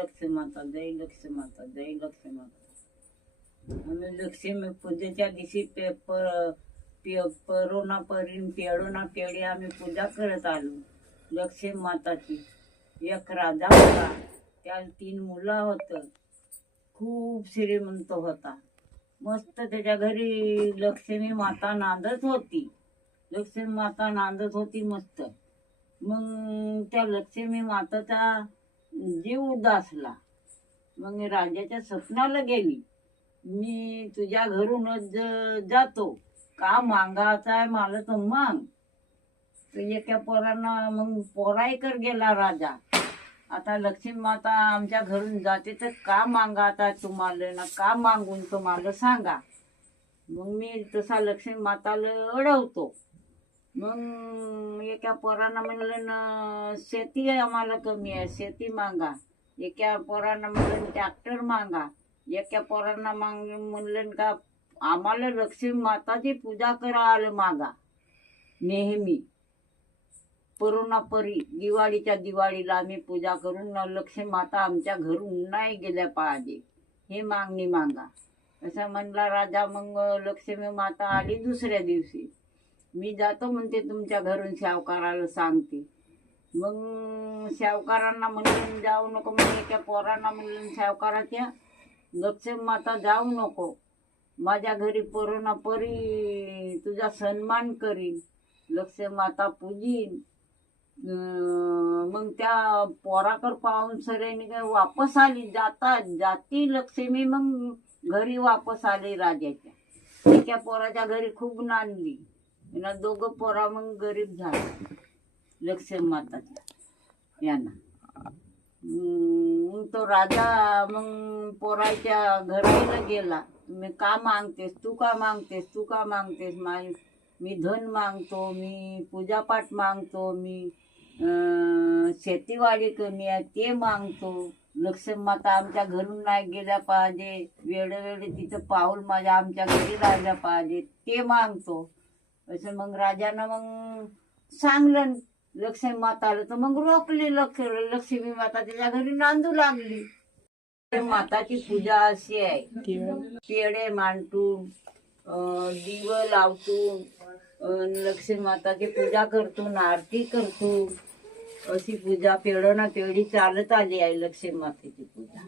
लक्ष्मी माता, जय लक्ष्मी माता, जय लक्ष्मी माता. आम्ही लक्ष्मी पूजेच्या दिवशी परोना परीन पेडोना पेढी आम्ही पूजा करत आलो लक्ष्मी माताची. एक राजा होता, त्याला 3 मुलं होत. खूप श्रीमंत होता. मस्त त्याच्या घरी लक्ष्मी माता नांदत होती. लक्ष्मी माता नांदत होती मस्त. मग त्या लक्ष्मी माताचा जीव उदासला. मग राजाच्या स्वप्नाला गेली, मी तुझ्या घरूनच जातो, का मागायचा आहे मला तर माग. तर एका पोरांना मग पोराईकर गेला राजा. आता लक्ष्मी माता आमच्या घरून जाते तर का मागायचा तुम्हाला ना, का मागून तुम्हाला सांगा. मग मी तसा लक्ष्मी माताला अडवतो. मग एका पोरानं म्हणलं ना शेती आम्हाला कमी आहे, शेती मागा. एका पोरानं म्हणलं ट्रॅक्टर मागा. एका पोरांना म्हणलं का आम्हाला लक्ष्मी माताची पूजा करायला मागा. नेहमी परी दिवाळीच्या दिवाळीला आम्ही पूजा करून लक्ष्मी माता आमच्या घरून नाही गेल्या पाहिजे, हे मागणी मागा असं म्हणला राजा. मग लक्ष्मी माता आली दुसऱ्या दिवशी. मी जातो म्हणते तुमच्या घरून, सावकाराला सांगते. मग सावकारांना म्हणून जाऊ नको म्हणजे एका पोरांना म्हणून सावकाराच्या, लक्ष्मी माता जाऊ नको, माझ्या घरी परोना परी तुझा सन्मान करीन, लक्ष्मी माता पूजीन. मग त्या पोराकर पाहून सरेने काय वापस आली. जाती लक्ष्मी मग घरी वापस आली राजाच्या. एका पोराच्या घरी खूप नांदली. दोघं पोरा मग गरीब झाले लक्ष्मी माताच्या यांना. तो राजा मग पोराच्या घराला गेला. मी का मागतेस, तू का मागतेस, तू का मागतेस. मी धन मागतो, मी पूजापाठ मागतो, मी शेतीवाडी कमी आहे ते मागतो. लक्ष्मी माता आमच्या घरून नाही गेल्या पाहिजे, वेळोवेळी तिचं पाऊल माझ्या आमच्या घरी राहिल्या पाहिजे ते मागतो असं. मग राजानं मग सांगलं लक्ष्मी माताला. तर मग रोखली लक्ष्मी माता त्याच्या घरी नांदू लागली. माताची पूजा अशी आहे, पेढे मांडून दिव लावतो, लक्ष्मी माताची पूजा करतो, आरती करतो. अशी पूजा पेढोना पेढी चालत आली आहे लक्ष्मी मातेची पूजा.